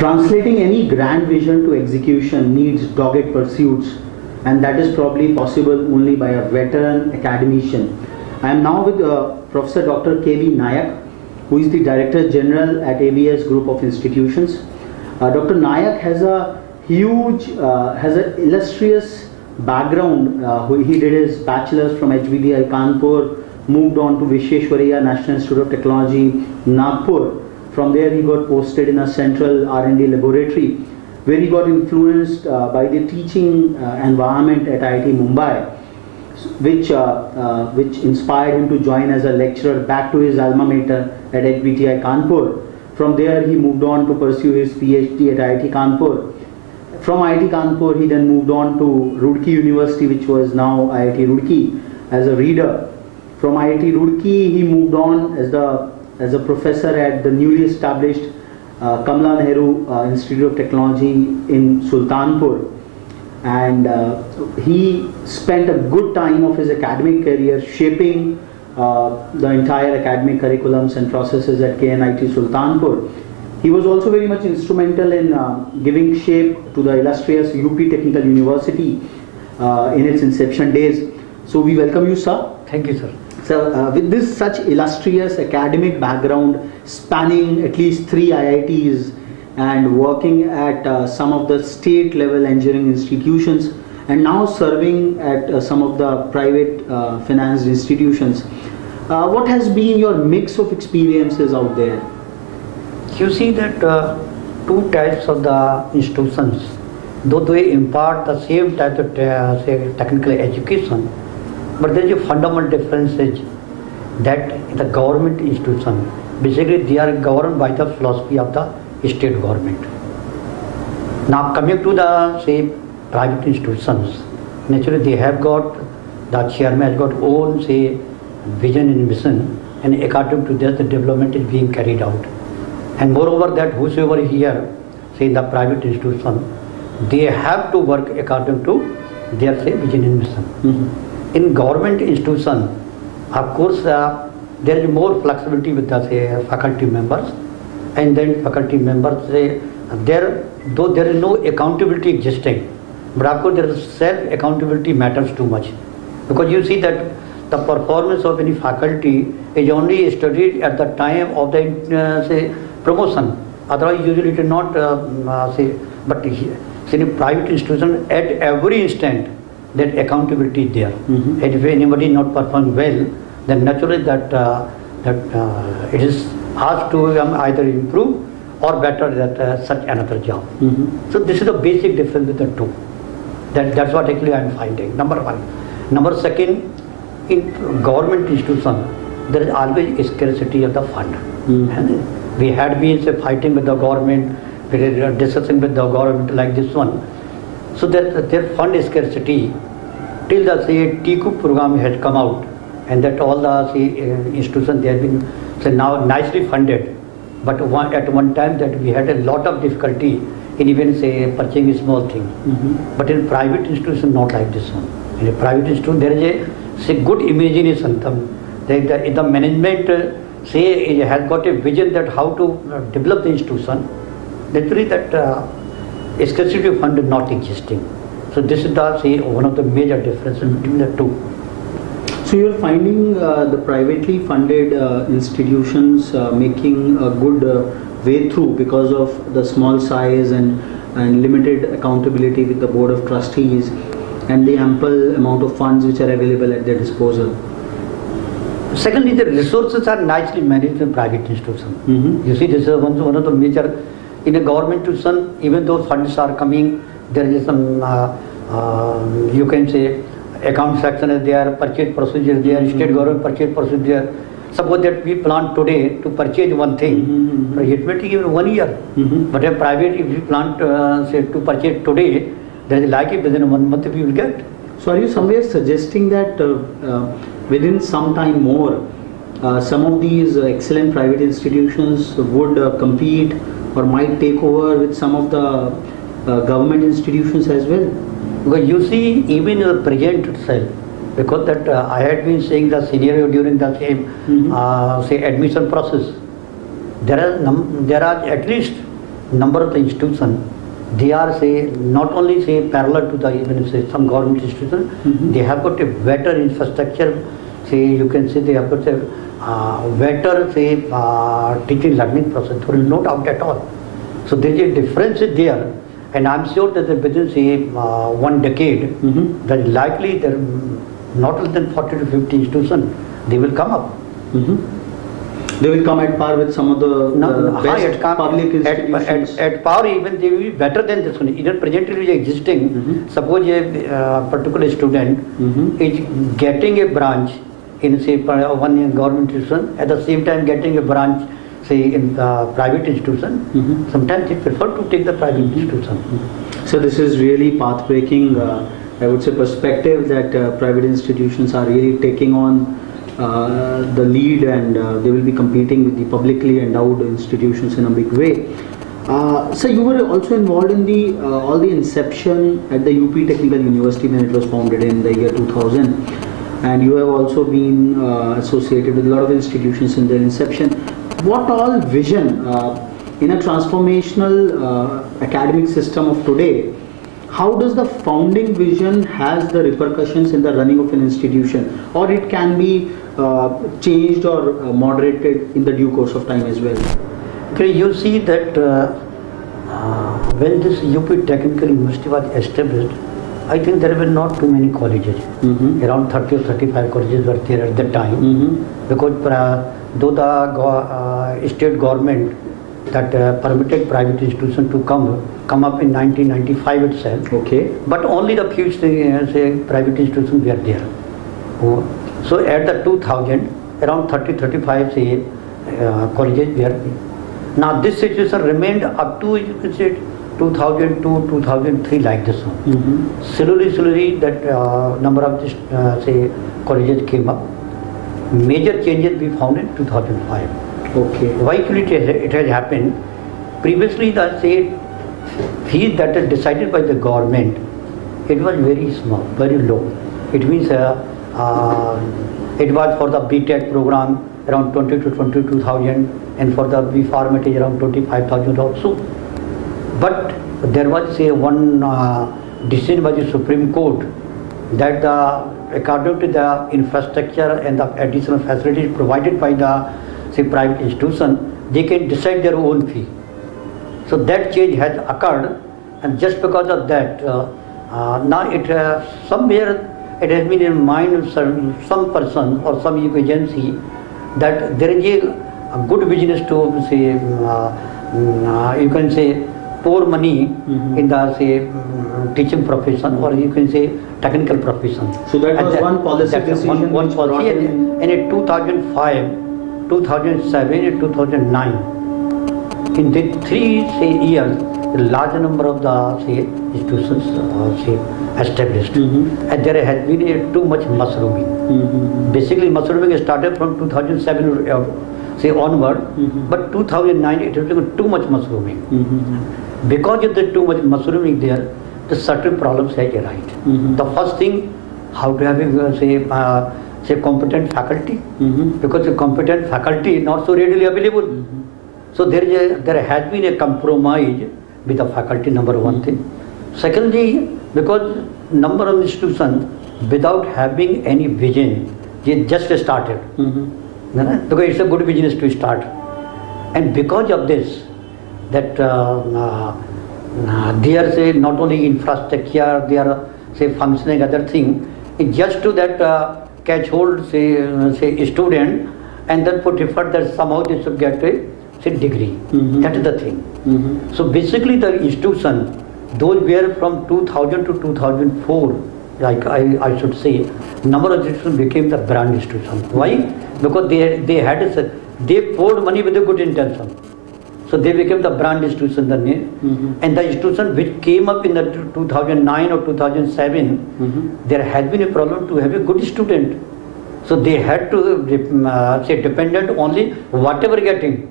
Translating any grand vision to execution needs dogged pursuits, and that is probably possible only by a veteran academician. I am now with Professor Dr. K.V. Nayak, who is the Director General at ABS Group of Institutions. Dr. Nayak has a huge, has an illustrious background. He did his bachelor's from HBDI Kanpur, moved on to Visvesvaraya National Institute of Technology, Nagpur. From there he got posted in a central R&D laboratory, where he got influenced by the teaching environment at IIT Mumbai, which inspired him to join as a lecturer back to his alma mater at HBDI Kanpur. From there he moved on to pursue his PhD at IIT Kanpur. From IIT Kanpur he then moved on to Roorkee University, which was now IIT Roorkee, as a reader. From IIT Roorkee he moved on as a professor at the newly established Kamala Nehru Institute of Technology in Sultanpur, and he spent a good time of his academic career shaping the entire academic curriculums and processes at KNIT Sultanpur. He was also very much instrumental in giving shape to the illustrious UP Technical University in its inception days. So we welcome you, sir. Thank you, sir. So with this such illustrious academic background spanning at least 3 IITs and working at some of the state level engineering institutions and now serving at some of the private financed institutions, what has been your mix of experiences out there? You see that two types of the institutions, though they impart the same type of say technical education, but there is a fundamental difference is that the government institution, basically they are governed by the philosophy of the state government. Now coming to the say private institutions, naturally they have got, the chairman has got own say vision and mission, and according to that the development is being carried out. And moreover that whosoever here say in the private institution, they have to work according to their say vision and mission. Mm-hmm. In government institution, of course, there is more flexibility with the say, faculty members, and then faculty members say though there is no accountability existing, but of course there is self accountability matters too much, because you see that the performance of any faculty is only studied at the time of the say promotion. Otherwise, usually it is not say. But say in private institution, at every instant, that accountability is there. Mm-hmm. And if anybody not performing well, then naturally that it is asked to either improve or better that such another job. Mm-hmm. So this is the basic difference with the two. That's what actually I am finding. Number one. Number second, in government institution, there is always scarcity of the fund. Mm-hmm. And we had been say, fighting with the government, we are discussing with the government like this one. So that their fund scarcity till the say TCU program has come out, and that all the say institutions they have been say now nicely funded, but at one time that we had a lot of difficulty in even say purchasing a small thing. Mm-hmm. But in private institution not like this one. In a private institution there is a say good imagination. The management say has got a vision that how to develop the institution. Naturally that scarcity fund is not existing. So this is the say one of the major differences between the two. So you're finding the privately funded institutions making a good way through because of the small size and limited accountability with the board of trustees and the ample amount of funds which are available at their disposal. Secondly, the resources are nicely managed in private institutions. Mm-hmm. You see, this is one of the major. In a government institution, even though funds are coming, there is some you can say account section is there, purchase procedure is there, state government purchase procedure. Suppose that we plan today to purchase one thing, Mm-hmm. it may take even 1 year. Mm-hmm. But a private, if we plan say to purchase today, there is likely within 1 month we will get. So are you somewhere suggesting that within some time more, some of these excellent private institutions would compete or might take over with some of the government institutions as well? Because you see, even in the present itself, because that I had been seeing the scenario during the same say admission process. There are at least number of the institutions, they are say not only say parallel to the even say some government institutions, they have got a better infrastructure. Say you can say they have got a better say teaching learning process. There is no doubt at all. So there is a difference there, and I'm sure that within say 1 decade, that likely there not less than 40 to 50 institutions they will come up. They will come at par with some of the best public institutions. At par, even they will be better than this one. Even presently existing, suppose a particular student is getting a branch in say one government institution, at the same time getting a branch say in private institution, sometimes they prefer to take the private institution. So this is really path-breaking, I would say, perspective that private institutions are really taking on the lead, and they will be competing with the publicly endowed institutions in a big way. So you were also involved in the all the inception at the UP Technical University when it was founded in the year 2000, and you have also been associated with a lot of institutions in their inception. What all vision in a transformational academic system of today, how does the founding vision has the repercussions in the running of an institution, or it can be changed or moderated in the due course of time as well? Okay, you see that when this UP Technical University was established, I think there were not too many colleges. Around 30 or 35 colleges were there at that time, because though the state government that permitted private institutions to come up in 1995 itself. Okay. But only the few say private institutions were there. So at the 2000, around 30-35 say colleges were there. Now this situation remained up to, you can say, 2002, 2003 like this one. Slowly that number of this, say colleges came up. Major changes we found in 2005. Okay. Why it has happened? Previously, the say fees that is decided by the government, it was very small, very low. It means it was for the BTech program around 20 to 22,000, and for the B Pharm it is around 25,000 also. But there was say one decision by the Supreme Court that according to the infrastructure and the additional facilities provided by the say private institution, they can decide their own fee. So that change has occurred, and just because of that, now it somewhere it has been in mind of some person or some agency that there is a good business to say you can say pour money in the say teaching profession, or you can say technical profession. So that was one policy decision. One policy, and in 2005, 2007, and 2009. In the 3 say years, a large number of the say institutions say established, and there has been too much mushrooming. Basically, mushrooming started from 2007 say onward, but 2009 it has been too much mushrooming. Because of the too much mushrooming there, the certain problems have arisen. The first thing, how to have say competent faculty, because the competent faculty is not so readily available. So there has been a compromise with the faculty, number one thing. Secondly, because number of institutions without having any vision, they just started. Because it's a good business to start. And because of this, that they are say not only infrastructure, they are say functioning other thing, it's just to that catch hold say student, and then put effort that somehow they should get a say degree. That is the thing. So basically the institution, those were from 2000 to 2004, like I should say, number of institutions became the brand institution. Why? Because they poured money with a good intention. So they became the brand institution, the name. And the institution which came up in the 2009 or 2007, there has been a problem to have a good student. So they had to say dependent only whatever getting.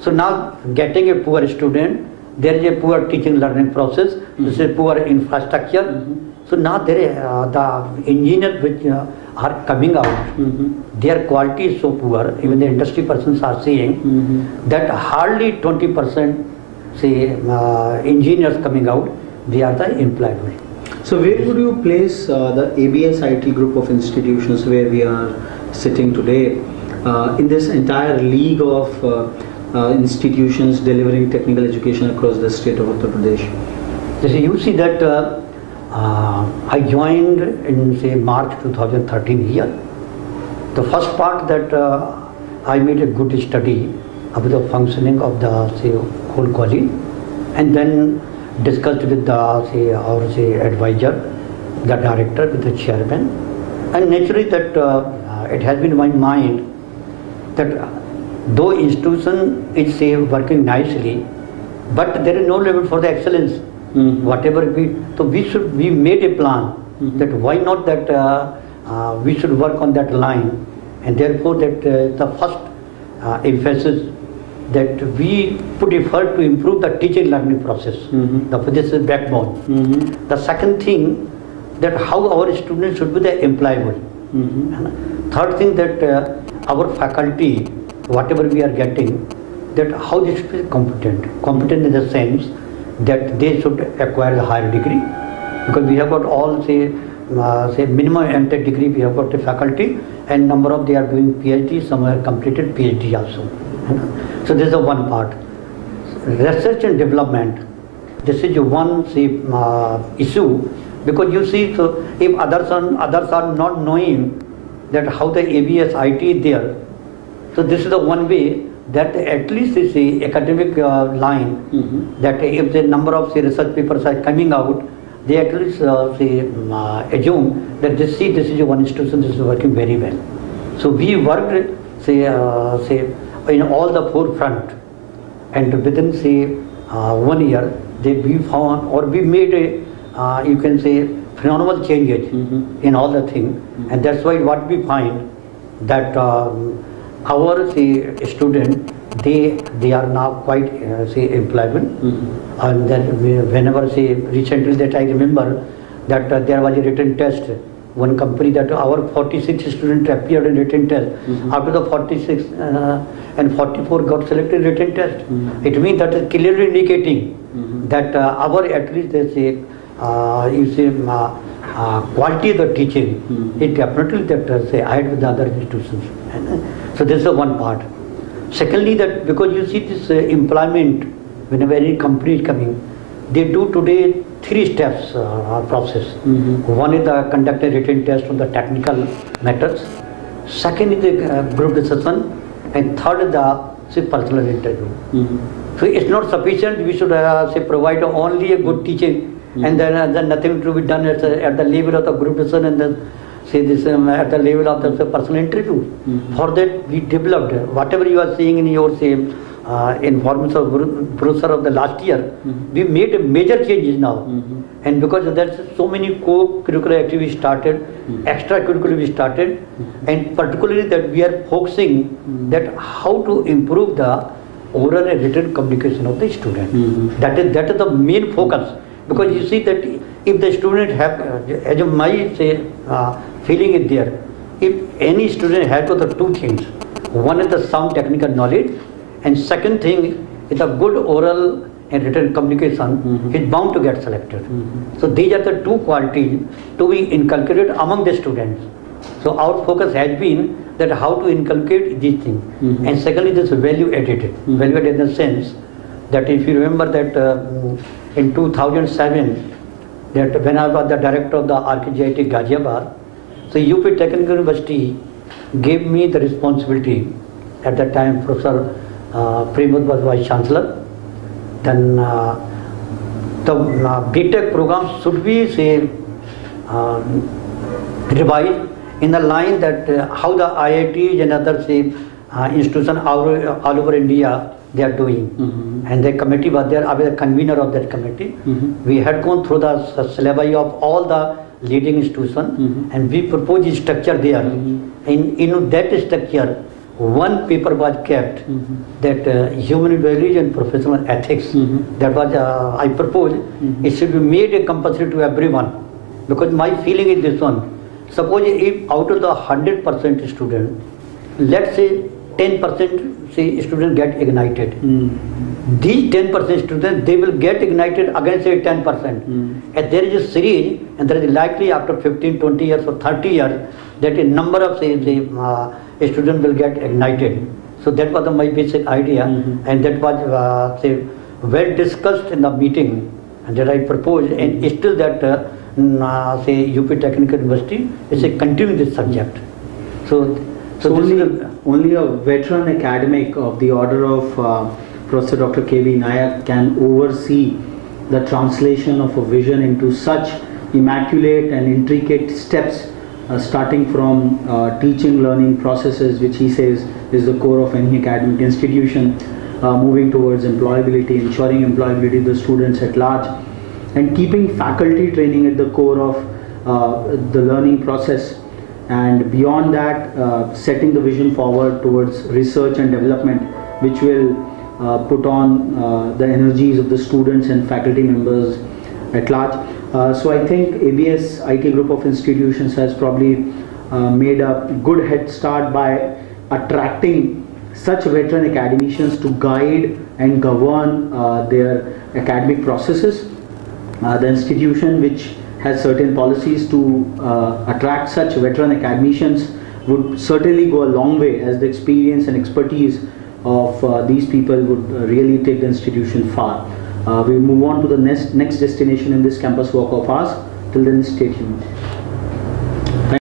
So now getting a poor student, there is a poor teaching learning process, this is poor infrastructure. So now there is, the engineers which are coming out, their quality is so poor, even the industry persons are saying that hardly 20% say engineers coming out, they are the employable. So where would you place the ABS IT group of institutions where we are sitting today in this entire league of institutions delivering technical education across the state of Uttar Pradesh? You see that I joined in say March 2013 here. The first part that I made a good study of the functioning of the say whole college, and then discussed with the our advisor, the director, with the chairman, and naturally that it has been in my mind that though institution is say working nicely, but there is no level for the excellence. Whatever we made a plan that why not that we should work on that line, and therefore that the first emphasis that we put effort to improve the teaching learning process. This is backbone. The second thing that how our students should be the employable. Third thing that our faculty, whatever we are getting, that how they should be competent in the sense that they should acquire a higher degree, because we have got all say minimum MTech degree we have got the faculty, and number of they are doing PhD, some have completed PhD also. So this is one part. Research and development, this is one issue, because you see, so if others are not knowing that how the ABS IT is there, so this is the one way that at least this academic line, that if the number of research papers are coming out, they at least assume that this is one institution, this is working very well. So we worked in all the forefront, and within 1 year we found or we made a you can say phenomenal changes in all the things, and that's why what we find that our student they are now quite employable, and then whenever recently that I remember that there was a written test, one company that our 46 students appeared in written test. After the 46 and 44 got selected written test. It means that is clearly indicating that our at least they say quality of the teaching it definitely that ahead with the other institutions. So this is one part. Secondly, that because you see this employment, whenever any company is coming, they do today 3 steps process. One is the conduct a written test on the technical matters. Second is the group discussion, and third is the personal interview. So it's not sufficient. We should provide only a good teaching, and then nothing to be done at the level of the group discussion, and then at the level of the personal interview. For that we developed whatever you are seeing in your information of brochure of the last year. We made major changes now, and because there's so many co-curricular activities started, extracurricular we started, and particularly that we are focusing that how to improve the oral and written communication of the student. That is the main focus, because you see that if the student have, as my feeling is there, if any student has got the 2 things, one is the sound technical knowledge, and second thing is a good oral and written communication, is bound to get selected. So these are the 2 qualities to be inculcated among the students. So our focus has been that how to inculcate these things. And secondly, this value added in the sense that if you remember that in 2007, that when I was the director of the RKGIT Ghaziabad, so UP Technical University gave me the responsibility. At that time, Professor Premod was Vice Chancellor. Then the BTech program should be revised in the line that how the IITs and other institutions all over India they are doing. And the committee was there. I was the convener of that committee. We had gone through the syllabi of all the leading institutions, and we proposed a structure there. In that structure, one paper was kept, that human values and professional ethics. That was I propose it should be made a compulsory to everyone, because my feeling is this one. Suppose if out of the 100% student, let's say 10% say students get ignited. These 10% students, they will get ignited against say 10%. And there is a series, and there is likely after 15, 20 years or 30 years that a number of say a student will get ignited. So that was my basic idea, and that was say well discussed in the meeting, and that I proposed, and still that say UP Technical University is continuing this subject. So only a veteran academic of the order of Professor Dr. K.V. Nayak can oversee the translation of a vision into such immaculate and intricate steps, starting from teaching learning processes, which he says is the core of any academic institution, moving towards employability, ensuring employability of the students at large, and keeping faculty training at the core of the learning process. And beyond that, setting the vision forward towards research and development, which will put on the energies of the students and faculty members at large. So I think ABS IT Group of Institutions has probably made a good head start by attracting such veteran academicians to guide and govern their academic processes. The institution, which has certain policies to attract such veteran academicians, would certainly go a long way, as the experience and expertise of these people would really take the institution far. We move on to the next destination in this campus walk of ours. Till then, stay tuned.